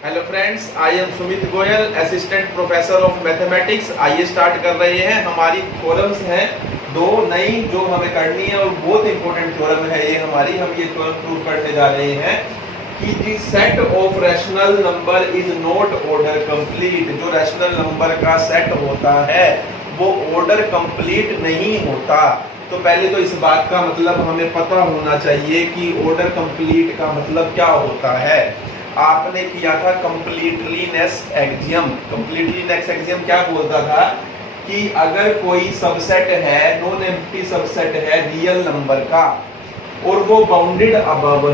Hello friends, I am Sumit Goyal, assistant professor of mathematics. आइए start कर रहे हैं। हमारी थ्योरम्स हैं दो नई जो हमें करनी है और बहुत इंपॉर्टेंट थ्योरम है ये हमारी। हम ये थ्योरम प्रूव करने जा रहे हैं कि the set of rational number is not order complete. जो रैशनल नंबर का सेट होता है वो ऑर्डर कंप्लीट नहीं होता। तो पहले तो इस बात का मतलब हमें पता होना चाहिए कि ऑर्डर कंप्लीट का मतलब क्या होता है। आपने किया था कंप्लीटलीनेस एक्सियम। कंप्लीटलीनेस एक्सियम क्या बोलता था कि अगर कोई सबसेट है, नॉन एम्प्टी सबसेट है रियल नंबर का और वो बाउंडेड अबव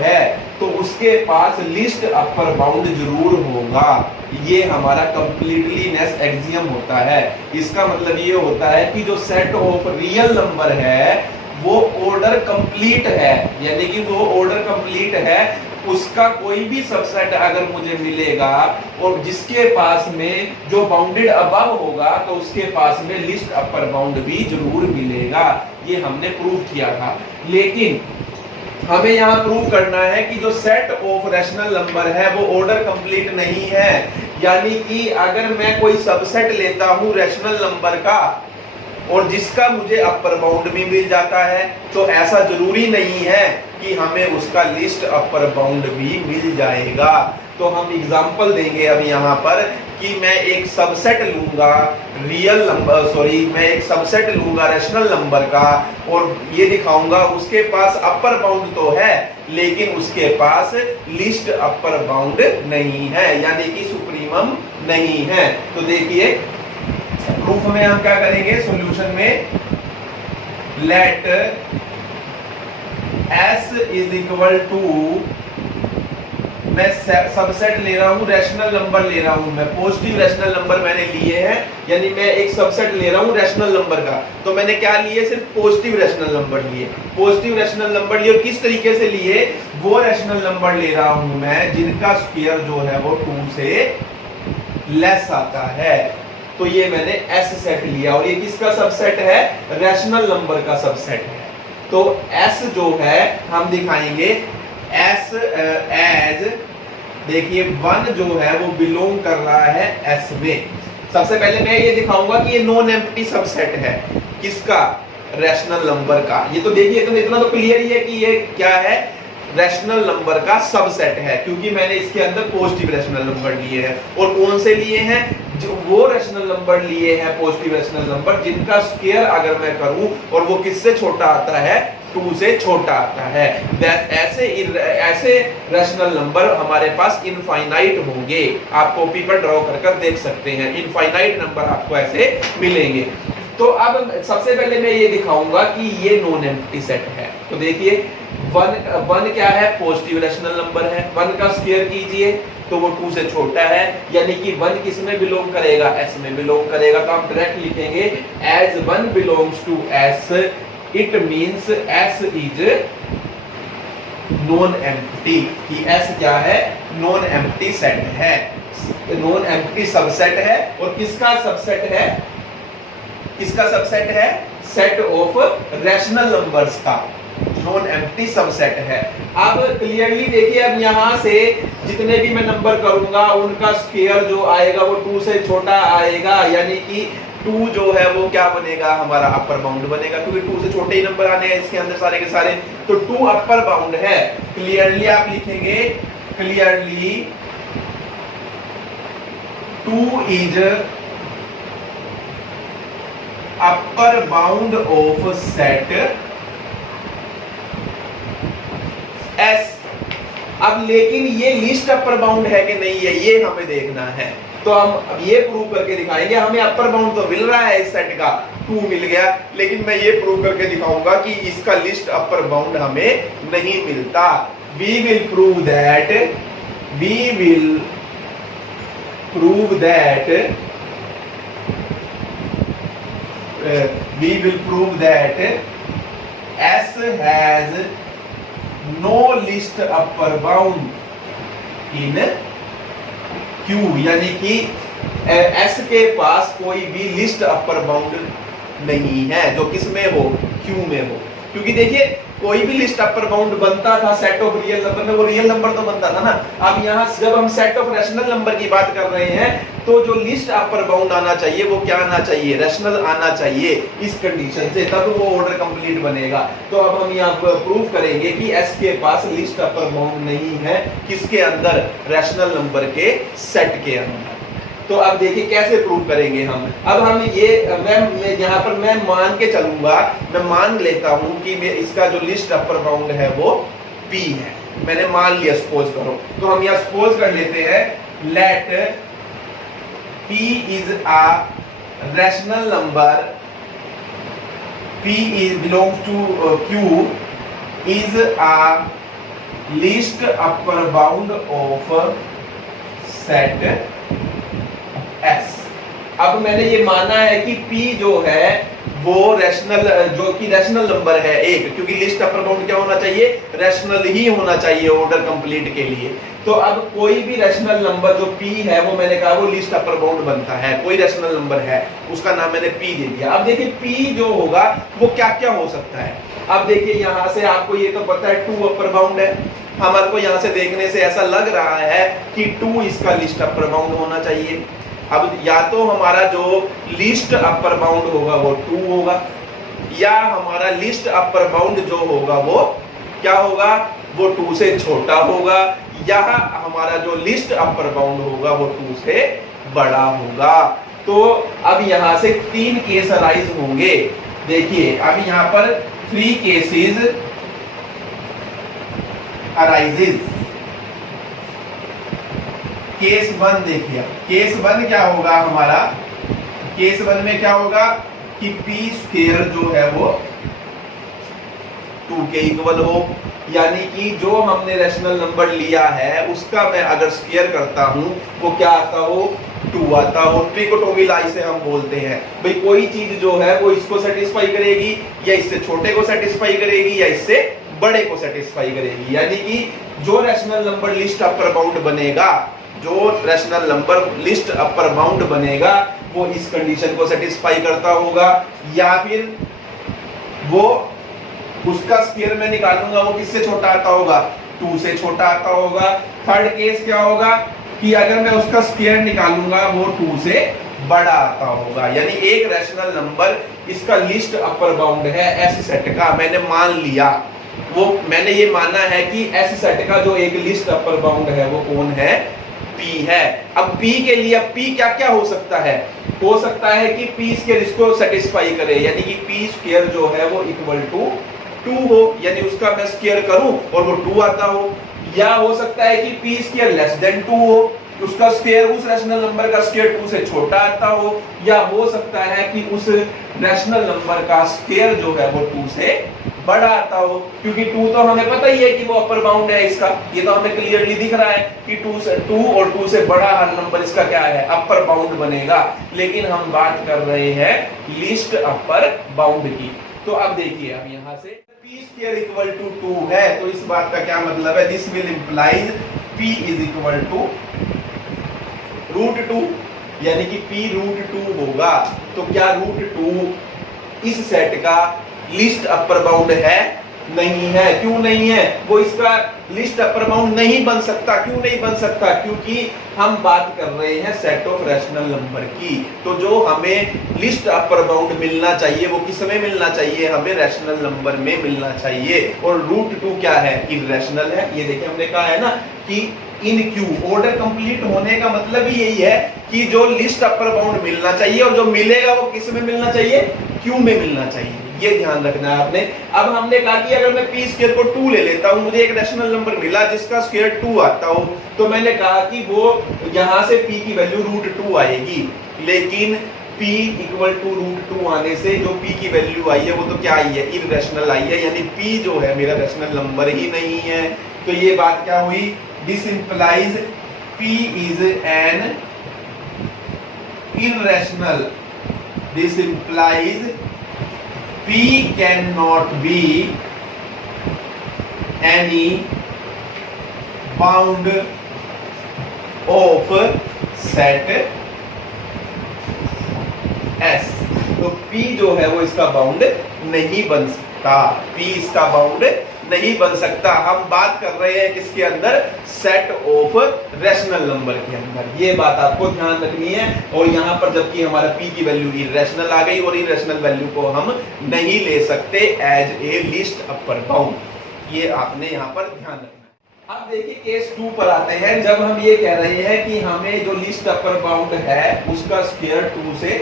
है, तो उसके पास लिस्ट अपर बाउंड जरूर होगा। ये हमारा कंप्लीटलीनेस एक्सियम होता है। इसका मतलब ये होता है कि जो सेट ऑफ रियल नंबर है वो ऑर्डर कंप्लीट है, यानी कि वो ऑर्डर कंप्लीट है। उसका कोई भी सबसेट अगर मुझे मिलेगा और जिसके पास में जो बाउंडेड अबव होगा तो उसके पास में लिस्ट अपर बाउंड भी जरूर मिलेगा। ये हमने प्रूव किया था। लेकिन हमें यहाँ प्रूव करना है कि जो सेट ऑफ रैशनल नंबर है वो ऑर्डर कंप्लीट नहीं है। यानी कि अगर मैं कोई सबसेट लेता हूँ रैशनल नंबर का और जिसका मुझे अपर बाउंड भी मिल जाता है, तो ऐसा जरूरी नहीं है कि हमें उसका लिस्ट अपर बाउंड भी मिल जाएगा। तो हम एग्जांपल देंगे अब यहाँ पर कि मैं एक सबसेट लूंगा मैं एक सबसेट लूंगा रैशनल नंबर का और ये दिखाऊंगा उसके पास अपर बाउंड तो है लेकिन उसके पास लिस्ट अपर बाउंड नहीं है, यानी कि सुप्रीमम नहीं है। तो देखिए प्रूफ में हम क्या करेंगे, सॉल्यूशन में let S is equal to, मैं सबसेट ले रहा हूं, रैशनल नंबर ले रहा हूं, मैं पॉजिटिव रैशनल नंबर मैंने लिए हैं, यानी मैं एक सबसेट ले रहा हूं रैशनल नंबर का। तो मैंने क्या लिए, सिर्फ पॉजिटिव रैशनल नंबर लिए। पॉजिटिव रैशनल नंबर लिए और किस तरीके से लिए, वो रैशनल नंबर ले रहा हूं मैं जिनका स्क्वायर जो है वो 2 से लेस आता है। तो ये मैंने S सेट लिया और ये किसका सबसेट है, रैशनल नंबर का सबसेट है। तो S जो है हम दिखाएंगे S एज, देखिए 1 जो है वो बिलोंग कर रहा है S में। सबसे पहले मैं ये दिखाऊंगा कि ये नॉन एम्प्टी सबसेट है किसका, रैशनल नंबर का। ये तो देखिए तो इतना तो क्लियर ही है कि ये क्या है, रैशनल नंबर का सबसेट है, क्योंकि मैंने इसके अंदर पॉजिटिव रैशनल नंबर लिए हैं। और कौन से लिए हैं, जो वो रैशनल नंबर लिए हैं पॉजिटिव रैशनल नंबर जिनका स्क्वायर अगर मैं करूं और वो किससे छोटा आता है, 2 से छोटा आता है। ऐसे रैशनल नंबर हमारे पास इनफाइनाइट होंगे। आप कॉपी पर ड्रॉ कर देख सकते हैं, इनफाइनाइट नंबर आपको ऐसे मिलेंगे। तो अब सबसे पहले मैं ये दिखाऊंगा कि ये नॉन एम्प्टी सेट है। तो देखिए 1 क्या है, पॉजिटिव रैशनल नंबर है। 1 का स्क्वायर कीजिए तो वो 2 से छोटा है, यानी कि 1 किस में बिलोंग करेगा, S में बिलोंग करेगा। तो हम डायरेक्ट लिखेंगे as 1 belongs to S, it means S is non empty. कि S क्या है, नॉन एम्प्टी सेट है, नॉन एम्प्टी सबसेट है। और किसका सबसेट है, किसका सबसेट है, सेट ऑफ रैशनल नंबर्स का नॉन एम्प्टी सबसेट है। अब क्लियरली देखिए, अब यहां से जितने भी मैं नंबर करूंगा उनका स्क्वायर जो आएगा वो 2 से छोटा आएगा, यानी कि 2 जो है वो क्या बनेगा, हमारा अपर बाउंड बनेगा, क्योंकि 2 से छोटे ही नंबर आने हैं इसके अंदर सारे के सारे। तो 2 अपर बाउंड है। क्लियरली आप लिखेंगे, clearly 2 is upper bound of set S। अब लेकिन ये लिस्ट अपर बाउंड है कि नहीं है, ये हमें देखना है। तो हम ये प्रूव करके दिखाएंगे। हमें अपर बाउंड तो मिल रहा है इस सेट का, 2 मिल गया, लेकिन मैं ये प्रूव करके दिखाऊंगा कि इसका लिस्ट अपर बाउंड हमें नहीं मिलता। We will prove that S has no list upper bound in Q, यानी कि S के पास कोई भी लिस्ट अपर बाउंड नहीं है जो किस में हो, Q में हो। क्योंकि देखिए कोई भी लिस्ट अपर बाउंड बनता था सेट ऑफ रियल नंबर में, वो रियल नंबर तो बनता था ना। अब यहाँ जब हम सेट ऑफ रैशनल नंबर की बात कर रहे हैं तो जो लिस्ट अपर बाउंड आना चाहिए वो क्या आना चाहिए, रैशनल आना चाहिए इस कंडीशन से, तब वो ऑर्डर कंप्लीट बनेगा। तो अब हम यहाँ पर प्रूव करेंगे कि एस के पास लिस्ट अपर बाउंड नहीं है, किसके अंदर, रैशनल नंबर के सेट के अंदर। तो अब देखिए कैसे प्रूव करेंगे हम। अब हम ये मैं यहाँ पर मैं मान के चलूंगा, मैं मान लेता हूं कि इसका जो लिस्ट अपर बाउंड है वो P है, मैंने मान लिया, सपोज करो। तो हम यहाँ सपोज कर लेते हैं, let P is a rational number, P is belongs to Q is a least upper bound of set S। अब मैंने ये माना है कि P जो है वो रैशनल, जो कि रैशनल नंबर है एक, क्योंकि लिस्ट अपर बाउंड क्या होना चाहिए, रैशनल ही होना चाहिए ऑर्डर कंप्लीट के लिए। तो अब कोई भी रैशनल नंबर जो P है वो मैंने कहा वो लिस्ट अपर बाउंड बनता है, कोई रैशनल नंबर है उसका नाम मैंने P दे दिया। अब देखिए P जो होगा वो क्या क्या हो सकता है। अब देखिए यहाँ से आपको ये तो पता है 2 अपर बाउंड है, हमारे को यहाँ से देखने से ऐसा लग रहा है कि 2 इसका लिस्ट अपर बाउंड होना चाहिए। अब या तो हमारा जो लिस्ट अपर बाउंड होगा वो 2 होगा, या हमारा लिस्ट अपर बाउंड जो होगा वो क्या होगा, वो 2 से छोटा होगा, या हमारा जो लिस्ट अपर बाउंड होगा वो 2 से बड़ा होगा। तो अब यहां से 3 केस अराइज होंगे। देखिए अब यहां पर 3 केसेस अराइजेस। केस 1 देखिए, केस 1 क्या होगा हमारा, केस 1 में क्या होगा कि P स्क्वायर जो है वो 2 के इक्वल हो, यानी कि जो हमने रैशनल नंबर लिया है उसका मैं अगर स्क्वायर करता हूं वो क्या आता हो, 2 आता हो। ट्रिकोटोमिलाई से हम बोलते हैं भाई कोई चीज जो है वो इसको सेटिस्फाई करेगी, या इससे छोटे को सेटिस्फाई करेगी, या इससे बड़े को सेटिस्फाई करेगी। यानी कि जो rational number list upper bound बनेगा, जो rational number list upper bound बनेगा वो इस कंडीशन को सेटिस्फाई करता होगा, या फिर वो उसका स्क्वायर में निकालूंगा वो किससे छोटा आता होगा, 2 से छोटा आता होगा। थर्ड केस क्या होगा कि अगर मैं उसका स्क्वायर निकालूंगा वो 2 से बड़ा आता होगा। यानी एक रैशनल नंबर इसका लिस्ट अपर बाउंड है एस सेट का, मैंने मान लिया, वो मैंने ये माना है कि एस सेट का जो एक लिस्ट अपर बाउंड है वो कौन है, P है। अब P के लिए अब P क्या क्या हो सकता है, हो सकता है कि P स्क्वायर इसको सेटिस्फाई करे, यानी कि P स्क्वायर जो है वो इक्वल टू 2 हो, यानी उसका मैं स्क्वायर करूं और वो 2 आता हो। या हो सकता है कि P स्क्वायर लेस देन 2 हो, उसका स्क्वायर उस रैशनल नंबर का स्क्वायर 2 से छोटा आता हो। या हो सकता है कि उस रैशनल नंबर का स्क्वायर जो है वो 2 से बड़ा आता हो, क्योंकि 2 तो हमें पता ही है कि वो अपर बाउंड है इसका, ये तो हमें क्लियरली दिख रहा है कि 2 और 2 से बड़ा हर नंबर इसका क्या है, अपर बाउंड बनेगा। लेकिन हम बात कर रहे हैं लिस्ट अपर बाउंड की। तो अब देखिए अब यहां से P स्क्वायर इक्वल टू 2 है, तो इस बात का क्या मतलब है, this will implies P is equal to √2, यानी कि P √2 होगा। तो क्या √2 इस सेट का लिस्ट अपर बाउंड है, नहीं है। क्यों नहीं है, वो इसका लिस्ट अपर बाउंड नहीं बन सकता। क्यों नहीं बन सकता, क्योंकि हम बात कर रहे हैं सेट ऑफ रैशनल नंबर की। तो जो हमें लिस्ट अपर बाउंड मिलना चाहिए वो किस में मिलना चाहिए, हमें रैशनल नंबर में मिलना चाहिए। और √2 क्या है, इररेशनल है। ये देखिए हमने कहा है ना कि इन क्यू, ऑर्डर कंप्लीट होने का मतलब ही यही है कि जो लिस्ट अपर बाउंड मिलना चाहिए और जो मिलेगा वो किस में मिलना चाहिए, क्यू में मिलना चाहिए। ये ध्यान रखना है आपने। अब हमने कहा कि अगर मैं P स्क्वायर को 2 ले लेता हूं, मुझे एक रैशनल नंबर मिला जिसका स्क्वायर 2 आता हो, तो मैंने कहा कि वो यहां से P की वैल्यू √2 आएगी। लेकिन P इक्वल टू √2 आने से जो P की वैल्यू आई है वो तो क्या आई है, इररेशनल आई है, यानी P जो है मेरा रैशनल नंबर ही नहीं है। तो ये बात क्या हुई, this implies P is an irrational. This implies P cannot be any bound of set S. तो P जो है वो इसका बाउंड नहीं बन सकता। सकता, p इसका बाउंड नहीं बन सकता। हम बात कर रहे हैं किसके अंदर, सेट ऑफ रैशनल नंबर के अंदर। ये बात आपको ध्यान रखनी है। और यहाँ पर जबकि हमारा p की वैल्यू इरेशनल आ गई और इरेशनल वैल्यू को हम नहीं ले सकते as a least upper bound. ये आपने यहाँ पर ध्यान रखना। अब देखिए केस 2 पर आते हैं। जब हम ये कह रहे हैं कि हमें जो लिस्ट अपर बाउंड है उसका स्क्वायर 2 से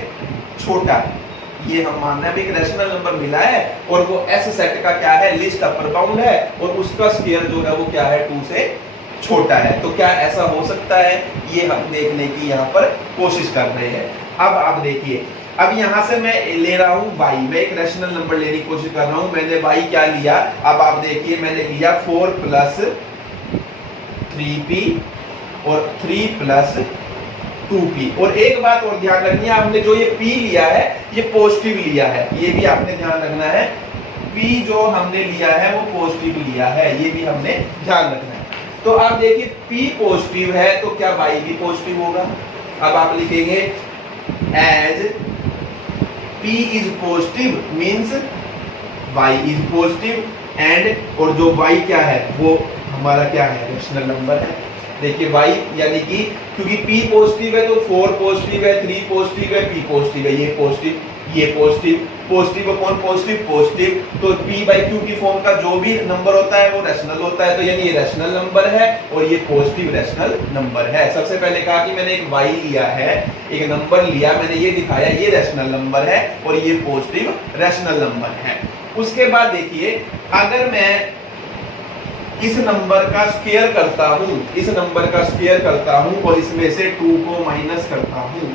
छोटा है, ये हम मानना है एक रैशनल नंबर मिला है और वो एस सेट का क्या है, लिस्ट अपर बाउंड है और उसका स्क्वायर जो है वो क्या है, 2 से छोटा है। तो क्या ऐसा हो सकता है, ये हम देखने की यहाँ पर कोशिश कर रहे हैं। अब आप देखिए, अब यहां से मैं ले रहा हूं y, मैं एक रैशनल नंबर लेने की कोशिश कर रहा हूं। मैंने y क्या लिया, अब आप देखिए मैंने लिया 4 + 3p और 3 + 2p। और एक बात और ध्यान रखनी है, आपने जो ये p लिया है ये पॉजिटिव लिया है, ये भी आपने ध्यान रखना है। p जो हमने लिया है वो पॉजिटिव लिया है, ये भी हमने ध्यान रखना है। तो आप देखिए p पॉजिटिव है तो क्या y भी पॉजिटिव होगा। अब आप लिखेंगे as p is positive means y is positive and, और जो y क्या है वो हमारा क्या है, रैशनल नंबर है। देखिए y यानी कि क्योंकि p पॉजिटिव है तो 4 पॉजिटिव है, 3 पॉजिटिव है, p पॉजिटिव है, ये पॉजिटिव, ये positive, positive upon positive positive. तो p/q की फॉर्म का जो भी नंबर होता है वो रैशनल होता है, तो यानी ये रैशनल नंबर है और ये पॉजिटिव रैशनल नंबर है। सबसे पहले कहा कि मैंने एक y लिया है, एक नंबर लिया, मैंने ये दिखाया ये रैशनल नंबर है और ये पॉजिटिव रैशनल नंबर है। उसके बाद देखिए अगर मैं इस नंबर का स्क्वायर करता हूं, इस नंबर का स्क्वायर करता हूं और इसमें से 2 को माइनस करता हूं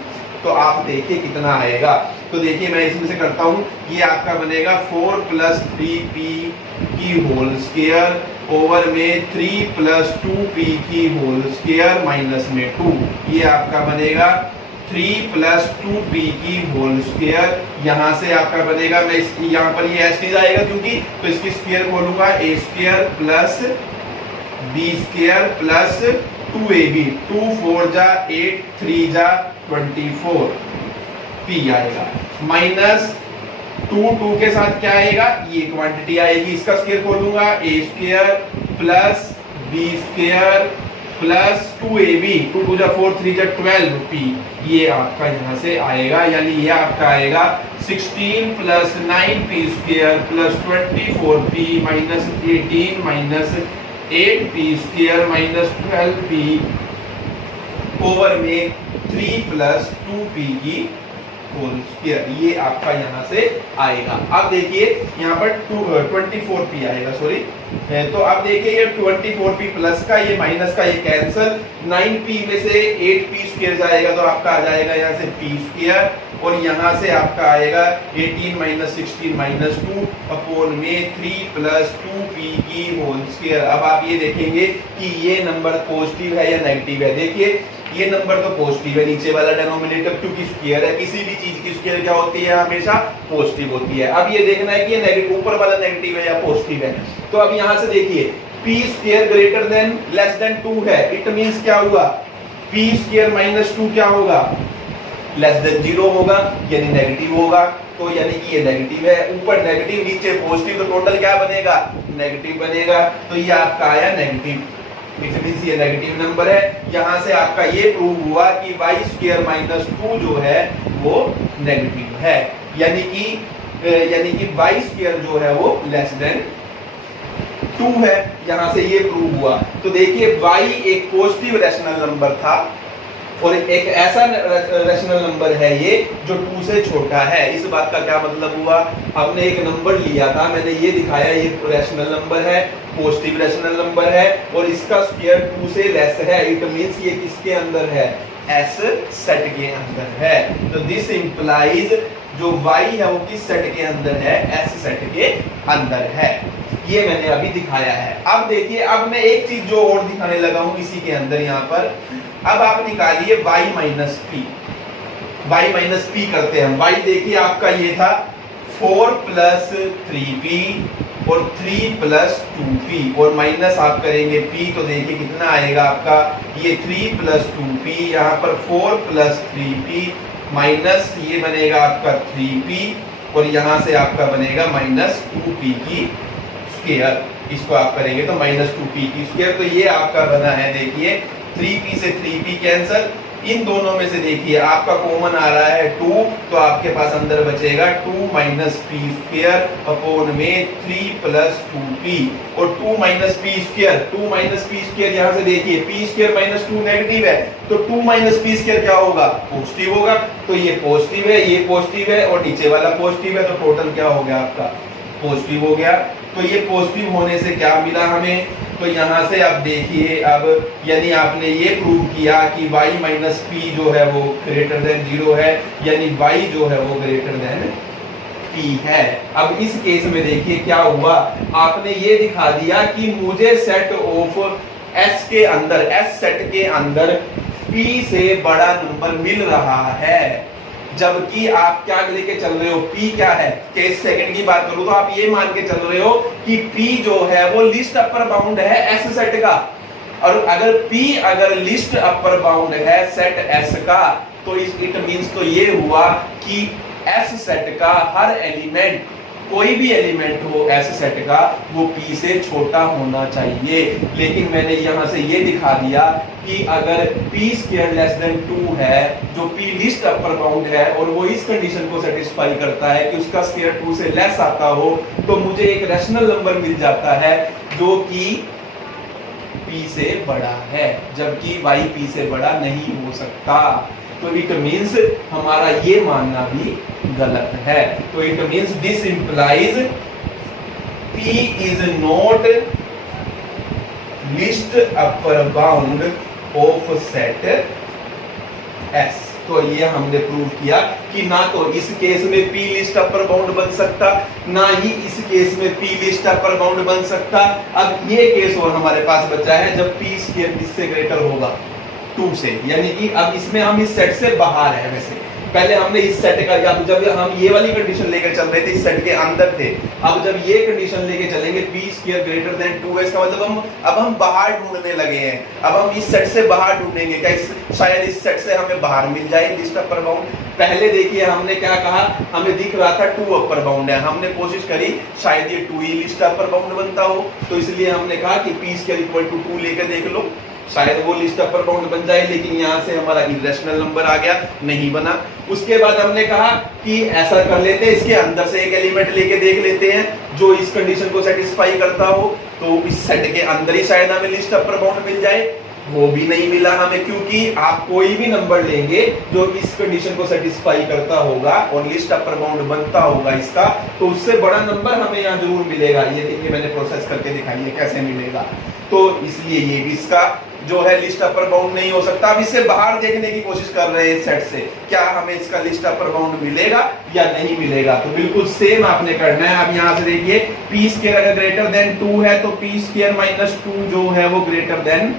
तो आप देखिए कितना आएगा। तो देखिए मैं इसमें से करता हूं, ये आपका बनेगा 4 + 3p की होल स्क्वायर ओवर में 3 + 2p की होल स्क्वायर माइनस में 2, ये आपका बनेगा 3 + 2p की होल स्क्वायर। यहाँ से आपका बनेगा, मैं यहाँ पर ये एस आएगा क्योंकि, तो इसकी स्क्वायर बोलूंगा a² + b² + 2ab, 2 4 जा 8, 3 जा 24 p आएगा माइनस 2 के साथ क्या आएगा, ये क्वांटिटी आएगी, इसका स्क्वायर खोलूंगा a² + b² + 2ab, 2 2 जा 4, 3 जा 12p, ये आपका यहाँ से आएगा, यानी ये आपका आएगा 16 + 9p² + 24p minus 18 minus 8p² minus 12p over में 3 + 2p की होल स्क्वायर, ये आपका यहाँ से आएगा। अब देखिए यहाँ पर 24p आएगा, सॉरी, तो अब देखिए ये 24p प्लस का, ये माइनस का, ये कैंसल, 9p में से 8p² जाएगा तो आपका आ जाएगा यहाँ से p² और यहाँ से आपका आएगा 18 माइनस 16 माइनस 2 अपॉन में 3 + 2p की होल स्क्वायर। अब आप ये देखेंगे कि ये नंबर पॉजिटिव है या नेगेटिव है। देखिए ये नंबर तो पॉजिटिव है, नीचे वाला डिनोमिनेटर क्योंकि स्क्वायर है, किसी भी चीज की स्क्वायर क्या होती है, हमेशा पॉजिटिव होती है। अब ये देखना है कि ये नेगेटिव, ऊपर वाला नेगेटिव है या पॉजिटिव है। तो अब यहाँ से देखिए p² < 2 है, इट मींस क्या हुआ, p² - 2 क्या होगा, <0 होगा, यानी नेगेटिव होगा। तो यानी कि ये नेगेटिव है, ऊपर नेगेटिव नीचे पॉजिटिव, तो टोटल क्या बनेगा, नेगेटिव बनेगा। तो ये आपका आया नेगेटिव, इट मींस ये नेगेटिव नंबर है। यहाँ से आपका ये प्रूव हुआ कि y² - 2 जो है वो नेगेटिव है, यानी कि y² जो है वो < 2 है। यहाँ से ये प्रूव हुआ। तो देखिए y एक पॉजिटिव रैशनल नंबर था और एक ऐसा रैशनल नंबर है ये जो 2 से छोटा है। इस बात का क्या मतलब हुआ, हमने एक नंबर लिया था, मैंने ये दिखाया ये रैशनल नंबर है, पॉजिटिव रैशनल नंबर है और इसका स्क्वायर 2 से लेस है, इट मींस ये किसके अंदर है, एस सेट के अंदर है। तो दिस इंप्लाइज जो y है वो किस सेट के अंदर है, एस सेट के अंदर है। ये मैंने अभी दिखाया है। अब देखिए, अब मैं एक चीज जो और दिखाने लगा हूं इसी के अंदर, यहाँ पर अब आप निकालिए y - p करते हैं। y देखिए आपका ये था 4 + 3p और 3 + 2p और माइनस आप करेंगे p, तो देखिए कितना आएगा आपका, ये 3 + 2p, यहाँ पर 4 + 3p माइनस ये बनेगा आपका 3p और यहाँ से आपका बनेगा -2p की स्क्वायर। इसको आप करेंगे तो -2p की स्क्वायर। तो ये आपका बना है, देखिए 3p से 3p कैंसल, इन दोनों में से देखिए आपका कॉमन आ रहा है 2, तो आपके पास अंदर बचेगा 2 - p स्क्वायर अपॉन में 3 + 2p, और 2 - p स्क्वायर, 2 - p स्क्वायर यहाँ से देखिए p स्क्वायर -2 नेगेटिव है, तो 2 - p स्क्वायर क्या होगा, पॉजिटिव होगा। तो ये पॉजिटिव है, ये पॉजिटिव है और नीचे वाला पॉजिटिव है, तो टोटल क्या हो गया आपका, पॉजिटिव हो गया। तो ये पॉजिटिव होने से क्या मिला हमें, तो यहाँ से आप देखिए, अब यानी आपने ये प्रूव किया कि y - p जो है वो ग्रेटर देन 0 है, यानी y जो है वो ग्रेटर देन p है। अब इस केस में देखिए क्या हुआ, आपने ये दिखा दिया कि मुझे सेट ऑफ S के अंदर, S सेट के अंदर p से बड़ा नंबर मिल रहा है, जबकि आप क्या लेके चल रहे हो, P क्या है, केस सेकंड की बात करूं तो आप ये मान के चल रहे हो कि P जो है वो लिस्ट अपर बाउंड है S सेट का, और अगर P अगर लिस्ट अपर बाउंड है सेट S का, तो इट मींस तो ये हुआ कि S सेट का हर एलिमेंट, कोई भी एलिमेंट हो S सेट का, वो P से छोटा होना चाहिए। लेकिन मैंने यहां से ये दिखा दिया कि अगर p स्क्वायर लेस देन 2 है, जो p लिस्ट अपर बाउंड है, और वो इस कंडीशन को सेटिस्फाई करता है कि उसका स्क्वायर 2 से लेस आता हो, तो मुझे एक रैशनल नंबर मिल जाता है जो कि p से बड़ा है, जबकि y p से बड़ा नहीं हो सकता। तो इट मींस हमारा ये मानना भी गलत है। तो it means this implies p is not list upper bound of set S। तो ये हमने प्रूव किया कि ना तो इस केस में p लिस्ट अपर बाउंड बन सकता, ना ही इस केस में p लिस्ट अपर बाउंड बन सकता। अब ये केस और हमारे पास बचा है जब p स्क्वायर इससे ग्रेटर होगा 2 से, यानी कि अब इसमें हम इस सेट से बाहर है। वैसे पहले हमने इस सेट का, जब हम ये वाली कंडीशन लेकर चल रहे थे इस सेट के अंदर थे, अब जब ये कंडीशन लेके चलेंगे p स्क्वायर ग्रेटर देन 2 है, इसका मतलब अब हम बाहर ढूंढने लगे हैं। अब हम इस सेट से बाहर ढूंढेंगे, क्या शायद इस सेट से हमें बाहर मिल जाए लिस्ट अपर बाउंड। पहले देखिए हमने क्या कहा, हमें दिख रहा था 2 अपर बाउंड है, हमने कोशिश करी शायद ये 2 ही लिस्ट अपर बाउंड बनता हो, तो इसलिए हमने कहा कि p स्क्वायर इक्वल टू 2 लेकर देख लो, शायद वो लिस्ट अपर बाउंड बन जाए। लेकिन यहाँ से हमारा इरेशनल नंबर आ गया, नहीं बना। उसके बाद हमने कहा कि ऐसा कर लेते हैं, इसके अंदर से एक एलिमेंट लेके देख लेते हैं जो इस कंडीशन को सेटिस्फाई करता हो, तो इस सेट के अंदर ही शायद हमें लिस्ट अपर बाउंड मिल जाए। वो भी नहीं मिला हमें, क्योंकि आप कोई भी नंबर लेंगे जो इस कंडीशन को सेटिस्फाई करता होगा और लिस्ट अपर बाउंड बनता होगा इसका, तो उससे बड़ा नंबर हमें यहाँ जरूर मिलेगा। ये देखिए मैंने प्रोसेस करके दिखाई है कैसे मिलेगा। तो इसलिए ये भी इसका जो है लिस्ट अपर बाउंड नहीं हो सकता। अब इससे बाहर देखने की कोशिश कर रहे हैं सेट से, क्या हमें इसका लिस्ट अपर बाउंड मिलेगा या नहीं मिलेगा। तो बिल्कुल सेम आपने करना है। अब यहाँ से देखिए p स्क्वायर अगर ग्रेटर देन 2 है तो p स्क्वायर माइनस 2 जो है वो ग्रेटर देन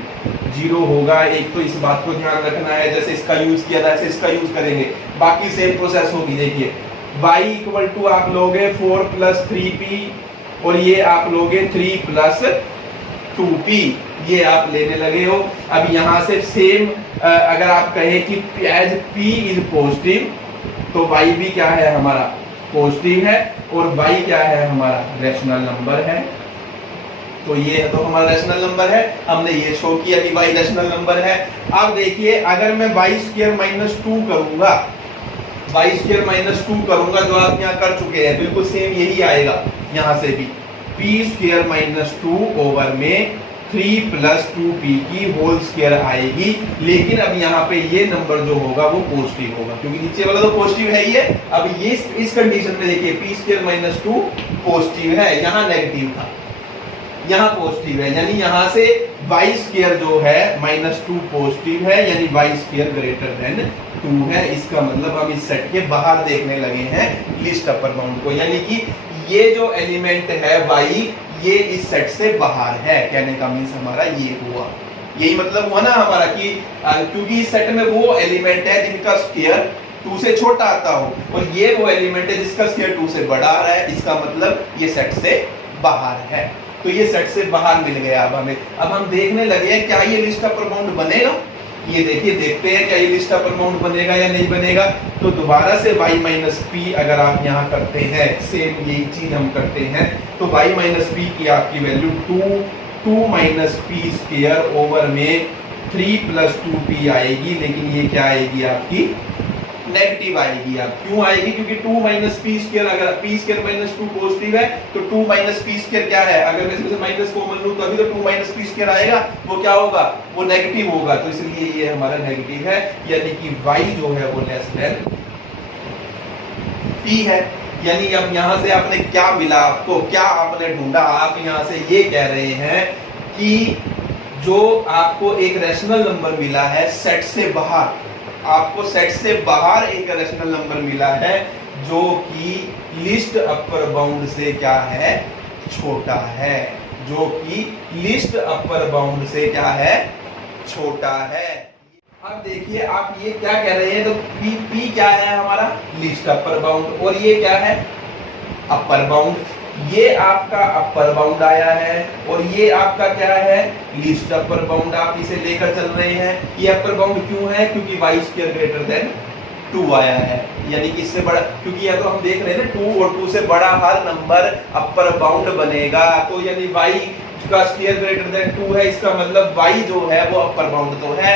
0 होगा। एक तो इस बात को ध्यान रखना है, जैसे इसका यूज किया था ऐसे इसका यूज करेंगे, बाकी सेम प्रोसेस होगी। देखिए y इक्वल टू आप लोगे 4 + 3p और ये आप लोगे 3 + 2p, ये आप लेने लगे हो। अब यहाँ से सेम अगर आप कहें कि एज p इज पॉजिटिव तो y भी क्या है हमारा पॉजिटिव है, और y क्या है हमारा रैशनल नंबर है। तो ये तो हमारा रैशनल नंबर है, हमने ये शो किया कि y रैशनल नंबर है। अब देखिए अगर मैं y स्क्वायर माइनस 2 करूंगा, y स्क्वायर माइनस 2 करूंगा जो आप यहाँ कर चुके हैं, बिल्कुल सेम यही आएगा यहाँ से भी, p स्क्वायर माइनस 2 ओवर में 3 + 2p की होल स्क्वायर आएगी। लेकिन अब यहाँ पे ये नंबर जो होगा वो पॉजिटिव होगा, क्योंकि नीचे वाला तो पॉजिटिव है ही है। अब ये इस कंडीशन में देखिए p स्क्वायर माइनस 2 पॉजिटिव है, यहाँ नेगेटिव था, यहाँ पॉजिटिव है, यानी यहाँ से y स्क्वायर जो है -2 पॉजिटिव है, यानी y स्क्वायर ग्रेटर देन 2 है। इसका मतलब हम इस सेट के बाहर देखने लगे हैं लिस्ट अपर बाउंड को, यानी कि ये जो एलिमेंट है y ये इस सेट से बाहर है। कहने का मीन्स हमारा ये हुआ, यही मतलब हुआ ना हमारा कि क्योंकि इस सेट में वो एलिमेंट है जिनका स्क्वायर 2 से छोटा आता हो, और ये वो एलिमेंट है जिसका स्क्वायर 2 से बड़ा आ रहा है। इसका मतलब ये सेट से बाहर है, तो ये सेट से बाहर मिल गया। अब हम देखने लगे हैं क्या ये लिस्ट अपर बाउंड बनेगा। ये देखिए, देखते हैं क्या ये लिस्ट अपर बाउंड बनेगा या नहीं बनेगा। तो दोबारा से y माइनस पी अगर आप यहाँ करते हैं, सेम यही चीज हम करते हैं, तो y माइनस पी की आपकी value 2 minus P square over में 3 प्लस 2p आएगी, लेकिन ये क्या आएगी आपकी नेगेटिव आएगी। आप क्यों आएगी? क्योंकि 2 माइनस पी स्क्वायर, अगर पी स्क्वायर माइनस 2 पॉजिटिव है तो 2 माइनस पी स्क्वायर क्या है? अगर मैं इसमें से माइनस कॉमन लूं तो अभी तो 2 माइनस पी स्क्वायर आएगा, वो क्या होगा? वो नेगेटिव होगा, तो इसलिए ये हमारा नेगेटिव है, यानी कि y जो है वो लेस देन p है। यानी अब यहां से आपने क्या मिला, आपको क्या आपने ढूंढा? आप यहां से ये कह रहे हैं कि जो आपको एक रैशनल नंबर मिला है सेट से बाहर, आपको सेट से बाहर एक रैशनल नंबर मिला है जो कि लिस्ट अपर बाउंड से क्या है? छोटा है, जो कि लिस्ट अपर बाउंड से क्या है? छोटा है। अब देखिए आप ये क्या कह रहे हैं, तो पी क्या है हमारा? लिस्ट अपर बाउंड, और ये क्या है? अपर बाउंड। ये आपका अपर बाउंड आया है और ये आपका क्या है? Least upper bound. आप इसे लेकर चल रहे हैं। ये अपर बाउंड क्यों है? क्योंकि y स्क्वायर ग्रेटर देन 2 आया है, यानी कि इससे बड़ा, क्योंकि या तो हम देख रहे हैं ना 2 और 2 से बड़ा हर नंबर अपर बाउंड बनेगा, तो यानी y का स्क्वायर ग्रेटर देन 2 है, इसका मतलब y जो है वो अपर बाउंड तो है,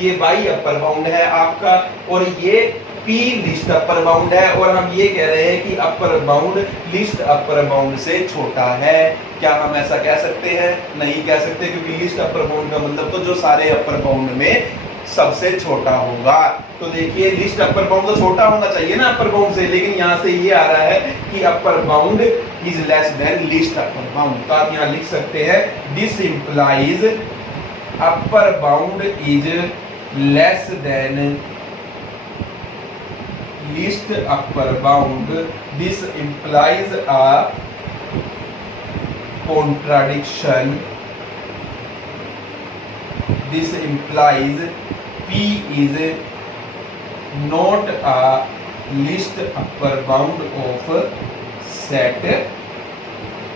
ये y अपर बाउंड है आपका, और ये P लिस्ट अपर बाउंड है, और हम ये कह रहे हैं कि upper bound list upper bound से छोटा है। क्या हम ऐसा कह सकते हैं? नहीं कह सकते, क्योंकि लिस्ट अपर बाउंड का मतलब तो जो सारे अपर बाउंड में सबसे छोटा होगा। तो देखिए लिस्ट अपर बाउंड तो छोटा होना चाहिए ना अपर बाउंड से, लेकिन यहाँ से ये आ रहा है कि upper bound is less then list upper bound. तो आप यहाँ लिख सकते हैं this implies upper bound is less then least upper bound. This implies a contradiction. This implies P is not a least upper bound of set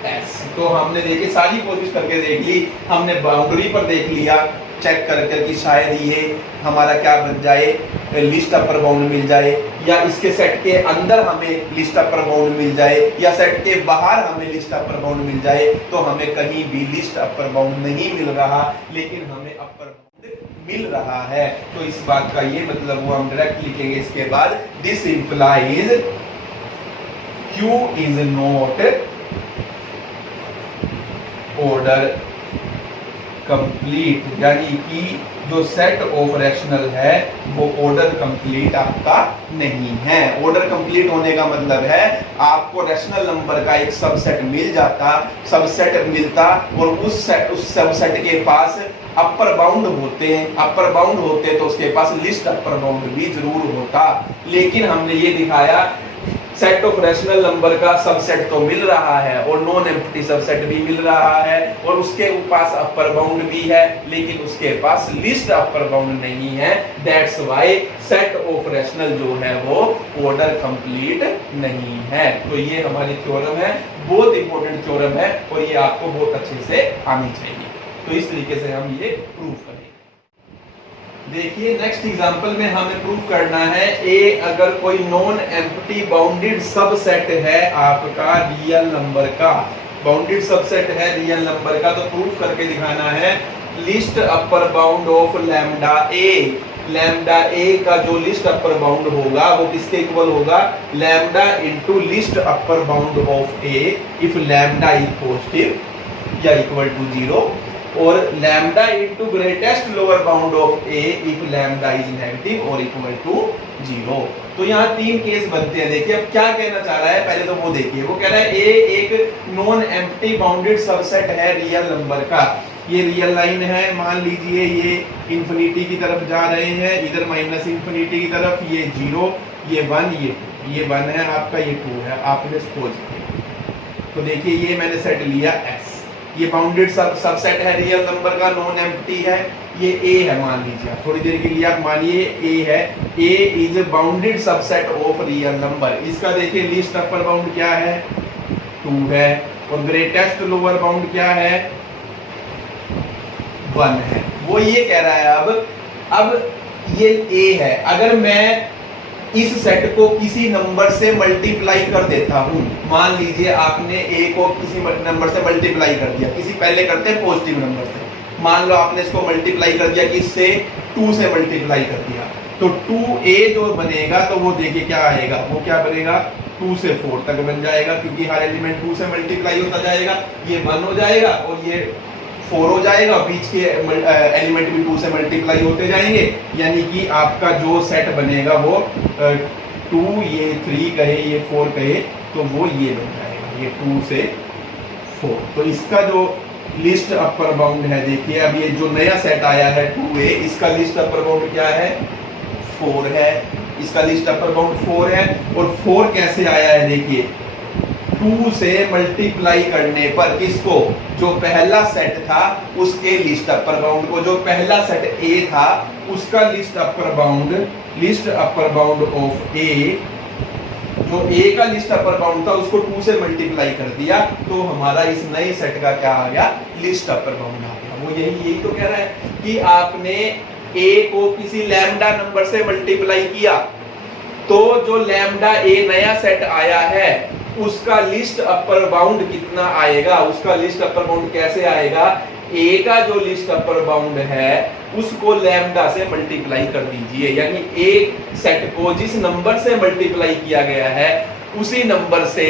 S. तो हमने देखिए सारी कोशिश करके देख ली, हमने बाउंड्री पर देख लिया चेक कर कि शायद ये हमारा क्या बन जाए, लिस्ट अपर बाउंड मिल जाए, या इसके सेट के अंदर हमें लिस्ट अपर बाउंड मिल जाए, या सेट के बाहर हमें लिस्ट अपर बाउंड मिल जाए। तो हमें कहीं भी लिस्ट अपर बाउंड नहीं मिल रहा, लेकिन हमें अपर बाउंड मिल रहा है। तो इस बात का ये मतलब वो हम डायरेक्ट लिखेंगे इसके बाद, this implies Q is not order complete, यानी कि जो सेट ऑफ रैशनल है वो ऑर्डर कंप्लीट आपका नहीं है। ऑर्डर कंप्लीट होने का मतलब है आपको रैशनल नंबर का एक सबसेट मिल जाता, सबसेट मिलता, और उस सबसेट के पास अपर बाउंड होते हैं, अपर बाउंड होते तो उसके पास लिस्ट अपर बाउंड भी जरूर होता। लेकिन हमने ये दिखाया सेट ऑफ रैशनल नंबर का सबसेट तो मिल रहा है और नॉन एम्प्टी सबसेट भी मिल रहा है, और उसके पास अपर बाउंड भी है, लेकिन उसके पास लिस्ट अपर बाउंड नहीं है। That's why set of rational जो है वो ऑर्डर कंप्लीट नहीं है। तो ये हमारी थ्योरम है, बहुत इंपॉर्टेंट थ्योरम है, और ये आपको बहुत अच्छे से आनी चाहिए। तो इस तरीके से हम ये प्रूव करेंगे। देखिए नेक्स्ट एग्जांपल में हमें प्रूव करना है ए अगर कोई नॉन एम्प्टी बाउंडेड सबसेट है आपका रियल नंबर का, बाउंडेड सबसेट है रियल नंबर का, तो प्रूव करके दिखाना है least upper bound of lambda A. Lambda A का जो लिस्ट अपर बाउंड होगा वो किसके इक्वल होगा? Lambda into list upper bound of A if lambda is positive या इक्वल टू 0, और lambda into greatest lower bound of A if lambda is negative और equal to 0। तो यहाँ 3 केस बनते हैं। देखिए अब क्या कहना चाह रहा है, पहले तो वो देखिए, वो कह रहा है ए एक नॉन एम्प्टी बाउंडेड सबसेट है रियल नंबर का। ये रियल लाइन है, मान लीजिए ये इंफिनिटी की तरफ जा रहे हैं, इधर माइनस इंफिनिटी की तरफ, ये 0, ये 1, ये 1 है आपका, ये 2 है, आपने सपोज किया। तो देखिए ये मैंने सेट लिया S, ये बाउंडेड सबसेट है रियल नंबर का, नॉन एम्प्टी है, ये A है मान लीजिए, थोड़ी देर के लिए आप मानिए A है। A is bounded subset of real number. इसका देखिए लिस्ट अपर बाउंड क्या है? 2 है, और ग्रेटेस्ट लोअर बाउंड क्या है? 1 है। वो ये कह रहा है अब अब ये ए है, अगर मैं इस सेट को किसी नंबर से मल्टीप्लाई कर देता हूं, मान लीजिए आपने ए को किसी नंबर से मल्टीप्लाई कर दिया, किसी पहले करते हैं पॉजिटिव नंबर से, मान लो आपने इसको मल्टीप्लाई कर दिया, किससे 2 से मल्टीप्लाई कर दिया, तो 2a जो बनेगा तो वो देखिए क्या आएगा, वो क्या बनेगा 2 से 4 तक बन जाएगा, क्योंकि हर एलिमेंट 2 से मल्टीप्लाई होता जाएगा, ये 1 हो जाएगा और ये 4 हो जाएगा, बीच के एलिमेंट भी 2 से मल्टीप्लाई होते जाएंगे, यानी कि आपका जो सेट बनेगा वो 2 ये 3 कहे ये 4 कहे तो वो ये बन जाएगा, ये 2 से 4। तो इसका जो लिस्ट अपर बाउंड है, देखिए अब ये जो नया सेट आया है 2a, इसका लिस्ट अपर बाउंड क्या है 4 है, इसका लिस्ट अपर बाउंड 4 है। और 4 कैसे आया है, देखिए 2 से मल्टीप्लाई करने पर किसको, जो पहला सेट था उसके लिस्ट अपर बाउंड को, जो पहला सेट a था उसका list upper bound of a, जो a का लिस्ट अपर बाउंड था उसको 2 से मल्टीप्लाई कर दिया, तो हमारा इस नए सेट का क्या आ गया, लिस्ट अपर बाउंड आ गया। वो यही तो कह रहा है कि आपने a को किसी लैम्डा नंबर से मल्टीप्लाई किया, तो जो लैम्डा a नया सेट आया है उसका लिस्ट अपर बाउंड कितना आएगा, उसका लिस्ट अपर बाउंड कैसे आएगा, a का जो लिस्ट अपर बाउंड है उसको लैम्डा से मल्टीप्लाई कर दीजिए, यानी एक सेट को जिस नंबर से मल्टीप्लाई किया गया है उसी नंबर से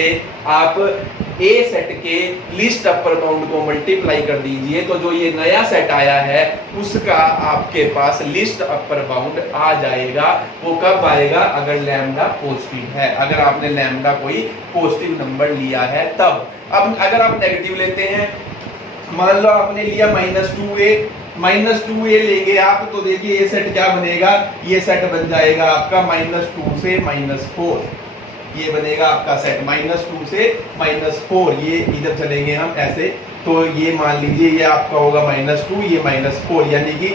आप a सेट के लिस्ट अपर बाउंड को मल्टीप्लाई कर दीजिए, तो जो ये नया सेट आया है उसका आपके पास लिस्ट अपर बाउंड आ जाएगा। वो कब आएगा, अगर लैम्डा पॉजिटिव है, अगर आपने लैम्डा कोई पॉजिटिव नंबर लिया है तब। अब अगर आप नेगेटिव लेते हैं, मान लो आपने लिया -2a लेंगे आप, तो देखिए ये सेट क्या बनेगा, ये सेट बन जाएगा आपका -2 से -4, ये बनेगा आपका सेट -2 से -4, ये इधर चलेंगे हम ऐसे, तो ये मान लीजिए ये आपका होगा -2 ये -4, यानी कि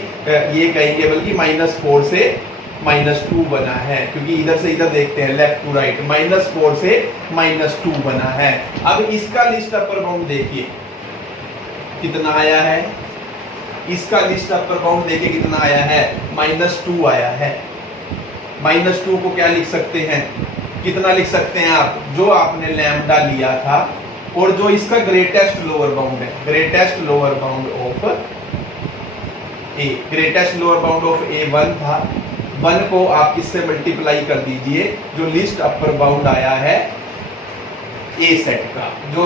ये कहेंगे बल्कि -4 से -2 बना है, क्योंकि इधर से इधर देखते हैं लेफ्ट टू राइट, -4 से -2 बना है। अब इसका लिस्ट अपर बाउंड देखिए कितना आया है, इसका लिस्ट अपर बाउंड देखिए कितना आया है, -2 आया है। -2 को क्या लिख सकते हैं, कितना लिख सकते हैं आप, जो आपने लैम्डा लिया था और जो इसका ग्रेटेस्ट लोअर बाउंड है, greatest lower bound of A, greatest lower bound of A 1 था, 1 को आप किससे मल्टीप्लाई कर दीजिए, जो लिस्ट अपर बाउंड आया है ए सेट का, जो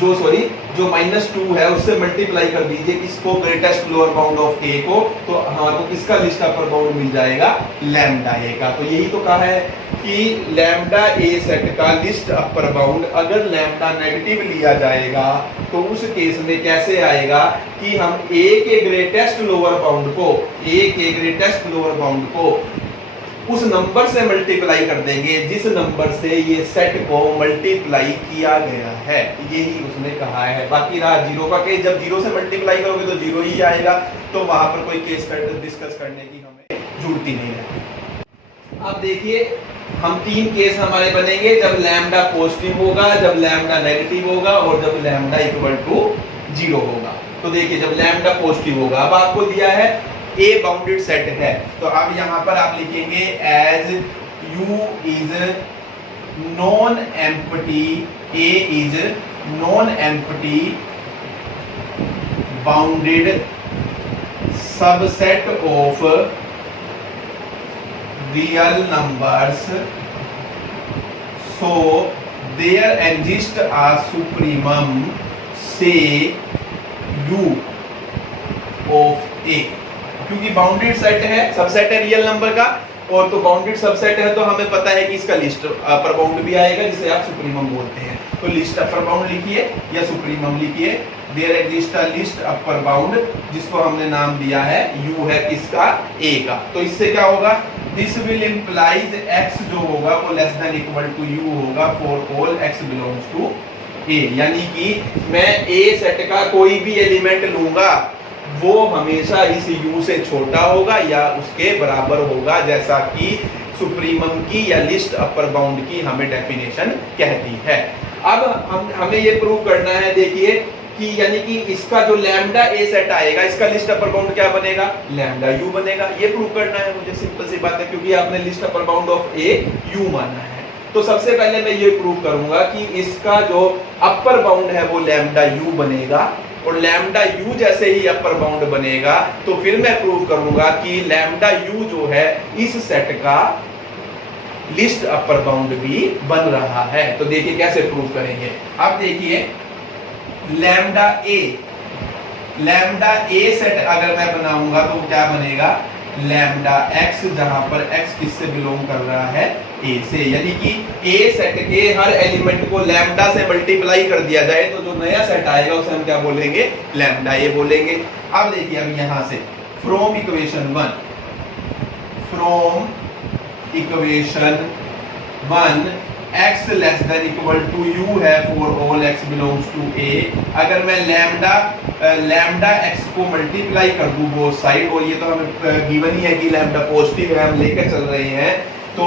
-2 है उससे मल्टीप्लाई कर दीजिए इसको, ग्रेटेस्ट लोअर बाउंड ऑफ ए को, तो हमारे को किसका लिस्ट अपर बाउंड मिल जाएगा, लैम्डा ए का। तो यही तो कहा है कि लैम्डा ए सेट का लिस्ट अपर बाउंड अगर लैम्डा नेगेटिव लिया जाएगा तो उस केस में कैसे आएगा कि हम ए के ग्रेटेस्ट लोअर बाउंड को उस नंबर से मल्टीप्लाई कर देंगे जिस नंबर से ये सेट को मल्टीप्लाई किया गया है, यही उसने कहा है। बाकी रहा 0 का केस, जब 0 से मल्टीप्लाई करोगे तो 0 ही आएगा, तो वहां पर कोई केस डिस्कस करने की हमें जरूरत ही नहीं रहती। अब देखिए हम 3 केस हमारे बनेंगे, जब लैम्डा पॉजिटिव होगा, जब लैम्डा नेगेटिव होगा और जब लैम्डा इक्वल टू 0 होगा। तो देखिए जब लैम्डा पॉजिटिव होगा, अब आपको दिया है ए बाउंडेड सेट है, तो अब यहां पर आप लिखेंगे as U is non empty, A is non empty bounded subset of real numbers, so there exist a supremum say U of A, क्योंकि बाउंडेड सेट है, सबसेट है रियल नंबर का, और तो बाउंडेड सबसेट है तो हमें पता है कि इसका लिस्ट अपर बाउंड भी आएगा, जिसे आप सुप्रीमम बोलते हैं। तो लिस्ट अपर बाउंड लिखिए या सुप्रीमम लिखिए, there exist a least upper bound, जिसको हमने नाम दिया है U है किसका, A का। तो इससे क्या होगा, दिस विल इंप्लाइज x जो होगा वो less than equal to U होगा for all x belongs to A, यानी कि मैं A सेट का कोई भी एलिमेंट लूंगा वो हमेशा इस U से छोटा होगा या उसके बराबर होगा, जैसा कि सुप्रीमम की या लिस्ट अपर बाउंड की हमें डेफिनेशन कहती है। अब हमें ये प्रूव करना है, देखिए कि यानी कि इसका जो लैम्डा ए सेट आएगा, इसका लिस्ट अपर बाउंड क्या बनेगा, लैम्डा यू बनेगा। ये प्रूव करना है मुझे, सिंपल सी बात है, क्योंकि आपने list upper bound of A you माना है। तो सबसे पहले मैं ये प्रूव करूंगा कि इसका जो अपर बाउंड है वो लैम्डा यू बनेगा, और लैम्डा यू जैसे ही अपर बाउंड बनेगा तो फिर मैं प्रूव करूंगा कि लैम्डा यू जो है इस सेट का लिस्ट अपर बाउंड भी बन रहा है। तो देखिए कैसे प्रूव करेंगे। अब देखिए लैम्डा ए सेट अगर मैं बनाऊंगा तो क्या बनेगा, लैम्डा एक्स, जहां पर एक्स किससे बिलोंग कर रहा है, ए से। यानी कि ए सेट के हर एलिमेंट को लैम्डा से मल्टीप्लाई कर दिया जाए तो जो नया सेट आएगा उसे हम क्या बोलेंगे, लैम्डा ए बोलेंगे। अब देखिए, अब यहां से from equation 1 x less than equal to u है for all x belongs to a। अगर मैं लैम्डा x को मल्टीप्लाई कर दूं बोथ साइड, और ये तो हमें गिवन ही है कि लैम्डा पॉजिटिव है, हम लेकर चल रहे हैं, तो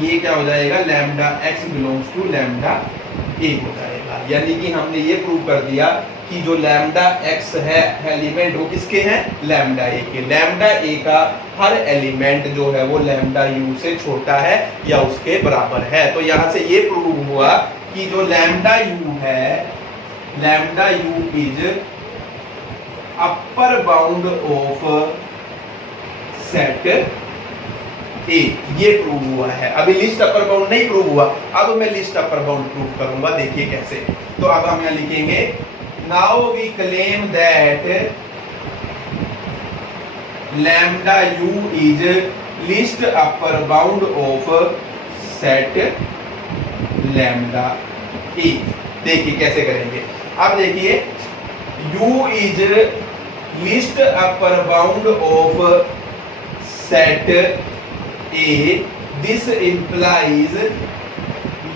ये क्या हो जाएगा, lambda x belongs to lambda a हो जाएगा। यानी कि हमने ये प्रूव कर दिया कि जो लैम्डा x है एलिमेंट वो किसके हैं, लैम्डा a के। लैम्डा a का हर एलिमेंट जो है वो लैम्डा u से छोटा है या उसके बराबर है। तो यहां से ये प्रूव हुआ कि जो लैम्डा u है, lambda u is upper bound of set ए। ये प्रूव हुआ है। अभी लिस्ट अपर बाउंड नहीं प्रूव हुआ, अब मैं लिस्ट अपर बाउंड प्रूव करूंगा। देखिए कैसे। तो अब हम यहां लिखेंगे, now we claim that lambda you is least upper bound of set lambda A. देखिए कैसे करेंगे। अब देखिए, u is least upper bound of set A, this implies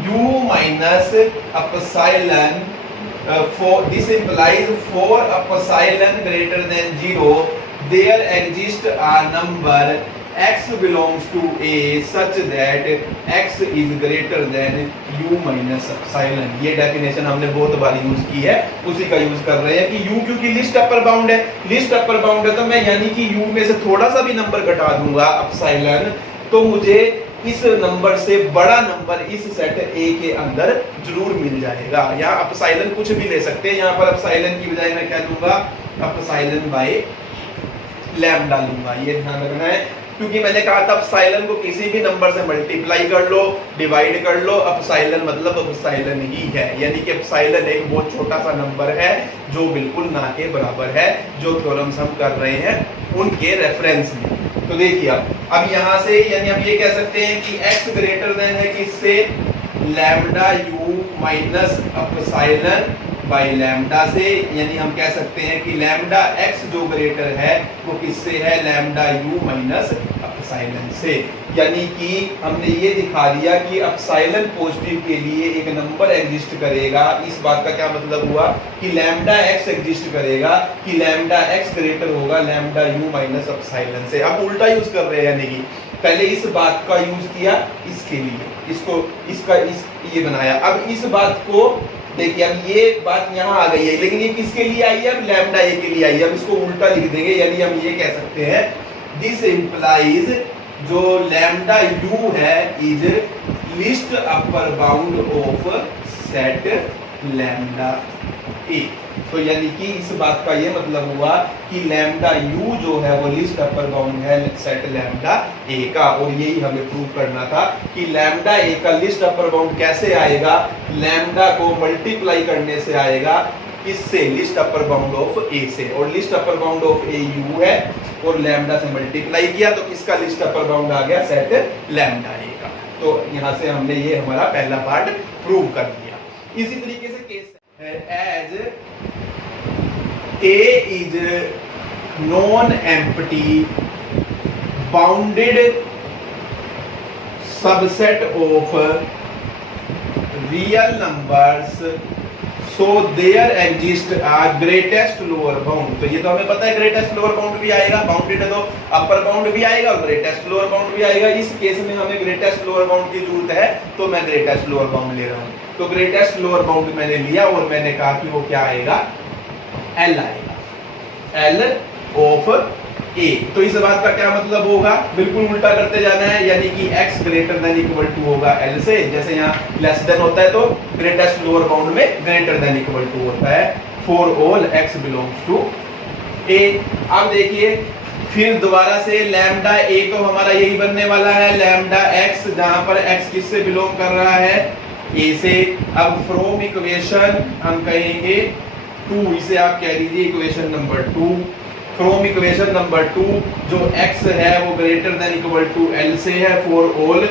u minus epsilon this implies for epsilon greater than 0 there exists a number x belongs to A such that x is greater than u minus epsilon। ये definition हमने बहुत बार use की है, उसी का use कर रहे हैं कि u क्योंकि लिस्ट अपर बाउंड है, लिस्ट अपर बाउंड है तो मैं यानी कि u में से थोड़ा सा भी नंबर घटा दूंगा एप्सिलॉन, तो मुझे इस नंबर से बड़ा नंबर इस सेट A के अंदर जरूर मिल जाएगा। यहाँ एप्सिलॉन कुछ भी ले सकते हैं, यहाँ पर एप्सिलॉन की बजाय मैं क्या लूंगा, एप्सिलॉन बाय लैम्डा लूंगा। ये ध्यान रखना है, क्योंकि मैंने कहा था एप्सिलॉन को किसी भी नंबर से मल्टीप्लाई कर लो, डिवाइड कर लो, एप्सिलॉन मतलब एप्सिलॉन ही है। यानी कि एप्सिलॉन एक बहुत छोटा सा नंबर है जो बिल्कुल ना के बराबर है, जो थ्योरम्स हम कर रहे हैं उनके रेफरेंस में। तो देखिए अब यहाँ से यानी हम ये कह सकते हैं कि x ग्रेटर देन है किससे, lambda u minus epsilon by lambda से। यानी हम कह सकते हैं कि लैम्डा x जो ग्रेटर है वो किससे है, लैम्डा u माइनस एप्सिलॉन से। यानी कि हमने ये दिखा दिया कि एप्सिलॉन पॉजिटिव के लिए एक नंबर एग्जिस्ट करेगा। इस बात का क्या मतलब हुआ कि लैम्डा x एग्जिस्ट करेगा कि लैम्डा x ग्रेटर होगा लैम्डा u माइनस एप्सिलॉन से। अब उल्टा यूज कर रहे हैं, यानी कि पहले इस बात का यूज किया इसके लिए, इसको इसका ये बनाया। अब इस बात को देखिए, अब ये बात यहाँ आ गई है, लेकिन ये किसके लिए आई है, अब लैम्डा ए के लिए आई है। अब इसको उल्टा लिख देंगे, यानी हम ये कह सकते हैं दिस इंप्लाइज जो लैम्डा यू है is least upper bound of set lambda A. तो यानी कि इस बात का ये मतलब हुआ कि लैम्डा यू जो है वो लिस्ट अपर बाउंड है सेट लैम्डा ए का। और यही हमें प्रूव करना था कि लैम्डा ए का लिस्ट अपर बाउंड कैसे आएगा, लैम्डा को मल्टीप्लाई करने से आएगा, किससे, लिस्ट अपर बाउंड ऑफ ए से। और list upper bound of A you है और लैम्डा से मल्टीप्लाई किया तो किसका लिस्ट अपर बाउंड आ गया, सेट लैम्डा ए का। तो यहाँ से हमने ये हमारा पहला पार्ट प्रूव कर दिया। इसी तरीके से case as A is non-empty bounded subset of real numbers so there exist greatest lower bound. तो ये तो हमें पता है ग्रेटेस्ट लोअर बाउंड भी आएगा, बाउंडेड है तो अपर बाउंड भी आएगा और ग्रेटेस्ट लोअर बाउंड भी आएगा। इस केस में हमें ग्रेटेस्ट लोअर बाउंड की जरूरत है, तो मैं ग्रेटेस्ट लोअर बाउंड ले रहा हूँ। तो ग्रेटेस्ट लोअर बाउंड मैंने लिया और मैंने कहा कि वो क्या आएगा, एल आएगा, एल ऑफ ए। तो इस बात का क्या मतलब होगा, बिल्कुल उल्टा करते जाना है, यानी कि x greater than equal to होगा l से। जैसे यहाँ लेस देन होता है तो ग्रेटेस्ट लोअर बाउंड में ग्रेटर देन इक्वल टू होता है, for all x belongs to a। अब देखिए फिर दोबारा से लैम्डा a तो हमारा यही बनने वाला है, लैम्डा x, जहां पर x किससे बिलोंग कर रहा है, a से। अब फ्रॉम इक्वेशन हम कहेंगे 2, इसे आप कह दीजिए equation number 2। From equation number 2 जो x है वो greater than equal to l से है, for all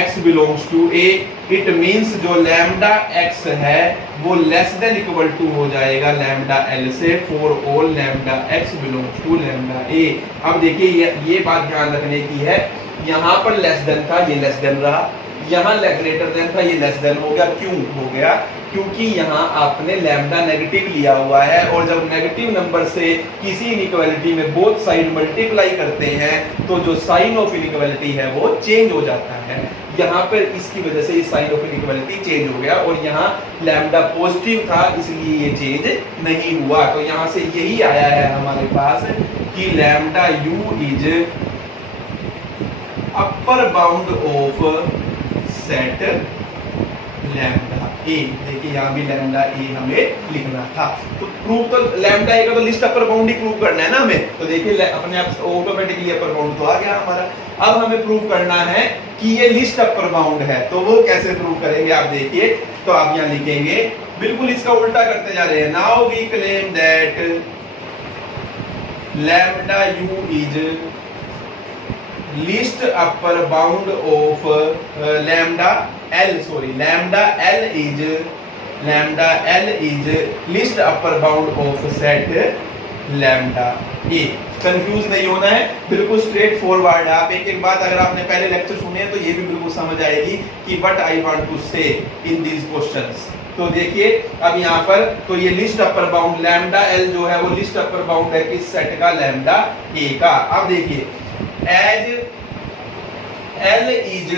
x belongs to a। It means जो लैम्डा x है वो लेस देन इक्वल टू हो जाएगा लैम्डा l से, for all lambda x belongs to lambda a। अब देखिए ये बात ध्यान रखने की है, यहाँ पर लेस देन था, ये लेस देन रहा, यहाँ ग्रेटर देन था, ये लेस देन हो गया। क्यों हो गया, क्योंकि यहाँ आपने लैम्डा नेगेटिव लिया हुआ है, और जब नेगेटिव नंबर से किसी इनइक्वालिटी में बोथ साइड मल्टीप्लाई करते हैं तो जो साइन ऑफ इनइक्वालिटी है वो चेंज हो जाता है। यहाँ पर इसकी वजह से साइन ऑफ इनइक्वालिटी चेंज हो गया, और यहाँ लैम्डा पॉजिटिव था इसलिए ये चेंज नहीं हुआ। तो यहाँ से यही आया है हमारे पास कि lambda you is upper bound of set lambda A. देखिए यहाँ भी लैम्डा ए हमें लिखना था। तो प्रूफ तो लैम्डा ए का तो लिस्ट अपर बाउंड ही प्रूव करना है ना हमें। तो देखिए अपने आप ऑटोमेटिकली अपर बाउंड तो आ गया हमारा। अब हमें प्रूव करना है कि ये लिस्ट अपर बाउंड है, तो वो कैसे प्रूव करेंगे आप देखिए। तो आप यहाँ लिखेंगे, बिल्कुल इसका उल्टा करते जा रहे हैं। Now we claim that lambda you is least upper bound of lambda L, lambda L is least upper bound of set lambda A. Confuse नहीं होना है, बिल्कुल स्ट्रेट फॉरवर्ड है। आप एक बात अगर आपने पहले लेक्चर सुने हैं तो ये भी बिल्कुल समझ आएगी कि व्हाट आई वांट टू से इन दीज क्वेश्चंस। तो देखिए अब यहाँ पर तो ये list upper bound lambda L जो है वो लिस्ट अपर बाउंड है किस सेट का, लैम्डा ए का। अब देखिए as L is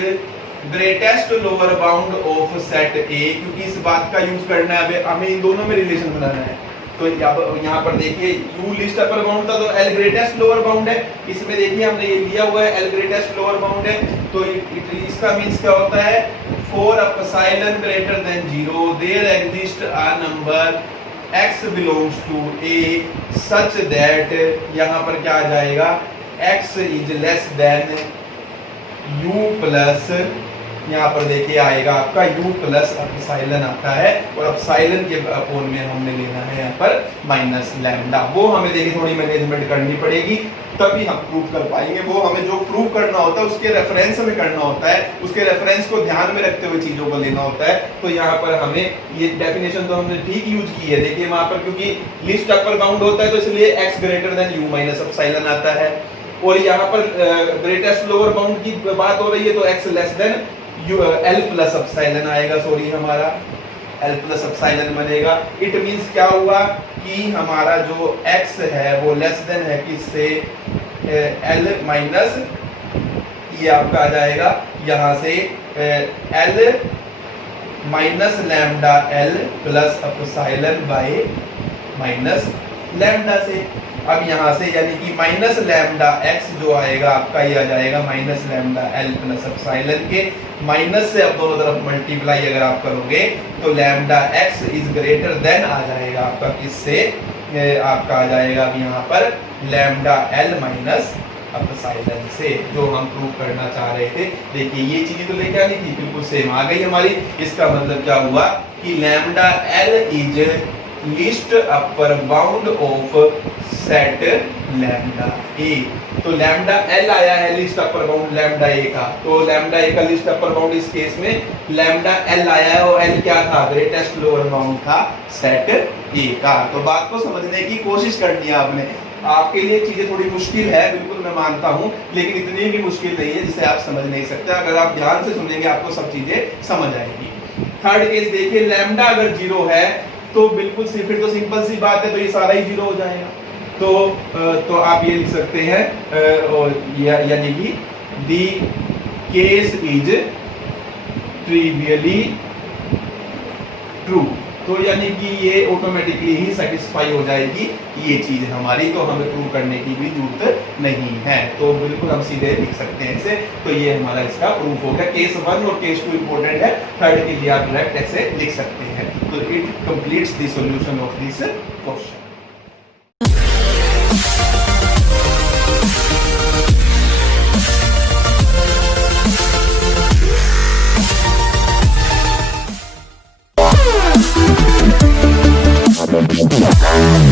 greatest lower bound of set A, क्योंकि इस बात का यूज करना है, हमें इन दोनों में रिलेशन बनाना है। तो यहाँ पर देखिए U लिस्ट अपर बाउंड था तो L ग्रेटेस्ट लोअर बाउंड है। इसमें देखिए हमने ये लिया हुआ है L ग्रेटेस्ट लोअर बाउंड है, तो इसका मींस क्या होता है, for epsilon greater than 0 there exist a number x belongs to a such that, यहाँ पर क्या आ जाएगा, x is less than u plus, यहाँ पर देखिए आएगा आपका u प्लस एप्सिलॉन आता है, और एप्सिलॉन के अपोन में हमने लेना है यहाँ पर माइनस लैम्डा। वो हमें देखिए थोड़ी मैनेजमेंट करनी पड़ेगी तभी हम प्रूव कर पाएंगे। वो हमें जो प्रूव करना होता है उसके रेफरेंस में करना होता है, उसके रेफरेंस को ध्यान में रखते हुए चीजों को लेना होता है। तो यहाँ पर हमें ये डेफिनेशन तो हमने ठीक यूज की है। देखिए वहां पर क्योंकि लिस्ट अपर बाउंड होता है तो इसलिए x greater then u minus epsilon आता है, और यहाँ पर ग्रेटेस्ट लोअर बाउंड की बात हो रही है तो x less then L plus epsilon आएगा, हमारा L प्लस एप्सिलॉन बनेगा। इट मींस क्या हुआ कि हमारा जो x है वो लेस देन है किससे, L माइनस, ये आपका आ जाएगा यहाँ से L minus lambda L plus epsilon bye minus lambda से। अब यहाँ से यानी कि माइनस लैम्डा x जो आएगा आपका, ये आ जाएगा minus lambda L plus epsilon के, माइनस से अब दोनों तरफ मल्टीप्लाई अगर आप करोगे तो lambda x is greater than आ जाएगा आपका किससे, आपका आ जाएगा अब यहाँ पर लैम्डा L माइनस एप्सिलॉन से, जो हम प्रूव करना चाह रहे थे। देखिए ये चीजें तो लेके आनी थी, बिल्कुल सेम आ गई हमारी। इसका मतलब क्या हुआ कि lambda L is least upper bound of set lambda A. तो लैम्डा L आया है least upper bound lambda A का, तो लैम्डा ए का लिस्ट अपर बाउंड इस केस में लैम्डा L आया है, और L क्या था, ग्रेटेस्ट लोअर बाउंड था सेट ए का। तो बात को समझने की कोशिश करनी है आपने। आपके लिए चीजें थोड़ी मुश्किल है, बिल्कुल मैं मानता हूं, लेकिन इतनी भी मुश्किल नहीं है जिसे आप समझ नहीं सकते। अगर आप ध्यान से सुनेंगे आपको सब चीजें समझ आएगी। थर्ड केस देखिए, लैम्डा अगर 0 है तो बिल्कुल फिर तो सिंपल सी बात है, तो ये सारा ही जीरो हो जाएगा। तो आप ये लिख सकते हैं यानी कि दी केस इज ट्रिवियली ट्रू, तो यानी कि ये ऑटोमेटिकली ही सेटिस्फाई हो जाएगी ये चीज हमारी, तो हमें प्रूव करने की भी जरूरत नहीं है। तो बिल्कुल हम सीधे लिख सकते हैं इसे। तो ये हमारा इसका प्रूफ हो गया। केस 1 और केस 2 इंपॉर्टेंट है, थर्ड के लिए आप डायरेक्ट ऐसे लिख सकते हैं। तो it completes the solution of this question. Bye.